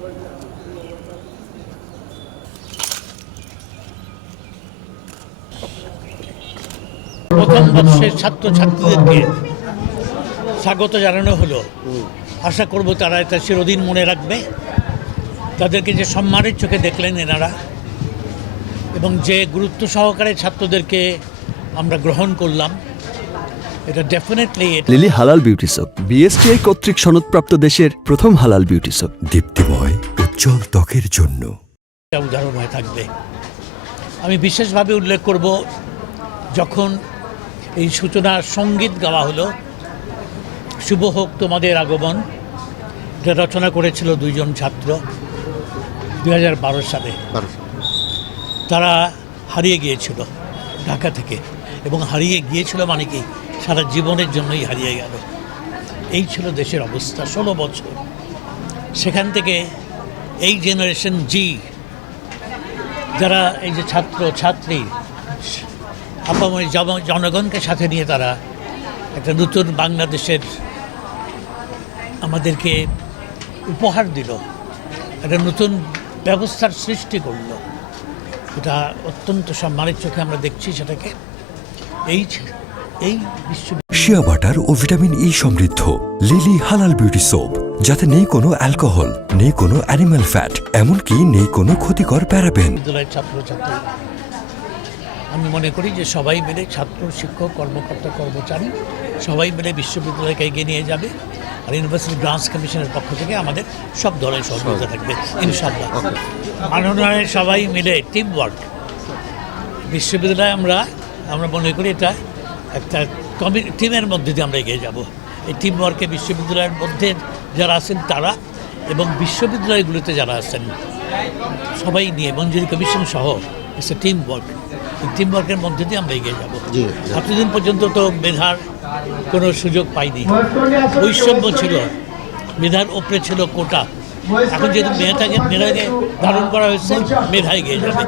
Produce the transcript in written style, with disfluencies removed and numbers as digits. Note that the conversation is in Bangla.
প্রথম বর্ষের ছাত্রছাত্রীদেরকে স্বাগত জানানো হলো। আশা করব তারা এটা চিরদিন মনে রাখবে। তাদেরকে যে সম্মানের চোখে দেখলেন এনারা, এবং যে গুরুত্ব সহকারে ছাত্রদেরকে আমরা গ্রহণ করলাম, এটা ডেফিনেটলি লিলি হালাল বিউটি সোপ, বিএসটিআই কর্তৃক সনদপ্রাপ্ত দেশের প্রথম হালাল বিউটি সোপ, দীপ্তিময় উজ্জ্বল ত্বকের জন্য একটা উদাহরণ হয়ে থাকবে। আমি বিশেষভাবে উল্লেখ করব, যখন এই সূচনার সঙ্গীত গাওয়া হলো, শুভ হোক তোমাদের আগমন, এটা রচনা করেছিল দুইজন ছাত্র 2012 সালে। তারা হারিয়ে গিয়েছিল ঢাকা থেকে, এবং হারিয়ে গিয়েছিল মানে কি সারা জীবনের জন্যই হারিয়ে গেল। এই ছিল দেশের অবস্থা 16 বছর। সেখান থেকে এই জেনারেশন জি, যারা এই যে ছাত্র ছাত্রী আপাময় জনগণকে সাথে নিয়ে তারা একটা নতুন বাংলাদেশের আমাদেরকে উপহার দিল, একটা নতুন ব্যবস্থার সৃষ্টি করলো। এটা অত্যন্ত সম্মানের চোখে আমরা দেখছি সেটাকে। এই শিয়া বাটার ও ভিটামিন ই সমৃদ্ধ লিলি হালাল বিউটি সোপ, যাতে নেই কোনো অ্যালকোহল, নেই কোনো অ্যানিমাল ফ্যাট, এমনকি নেই কোনো ক্ষতিকর প্যারাবেন। বিদ্যালয়ের ছাত্রছাত্রী, আমি মনে করি যে সবাই মিলে, ছাত্র, শিক্ষক, কর্মকর্তা, কর্মচারী সবাই মিলে বিশ্ববিদ্যালয়কে এগিয়ে নিয়ে যাবে। আর ইউনিভার্সিটি গ্রান্টস কমিশনের পক্ষ থেকে আমাদের সব ধরনের সহযোগিতা থাকবে ইনশাআল্লাহ। মাননীয় সবাই মিলে টিম ওয়ার্ক, বিশ্ববিদ্যালয়ে আমরা মনে করি এটা একটা টিমের মধ্যে দিয়ে আমরা এগিয়ে যাব। এই টিম ওয়ার্কে বিশ্ববিদ্যালয়ের মধ্যে যারা আছেন তারা, এবং বিশ্ববিদ্যালয়গুলোতে যারা আছেন সবাই নিয়ে, মঞ্জুরি কমিশন সহ, ইটস এ টিম ওয়ার্ক। এই টিম ওয়ার্কের মধ্যে দিয়ে আমরা এগিয়ে যাব। এতদিন পর্যন্ত তো মেধার কোনো সুযোগ পাইনি, বৈষম্য ছিল, মেধার ওপরে ছিল কোটা। এখন যেহেতু মেধাকে ধারণ করা হয়েছে, মেধায় এগিয়ে যাবে।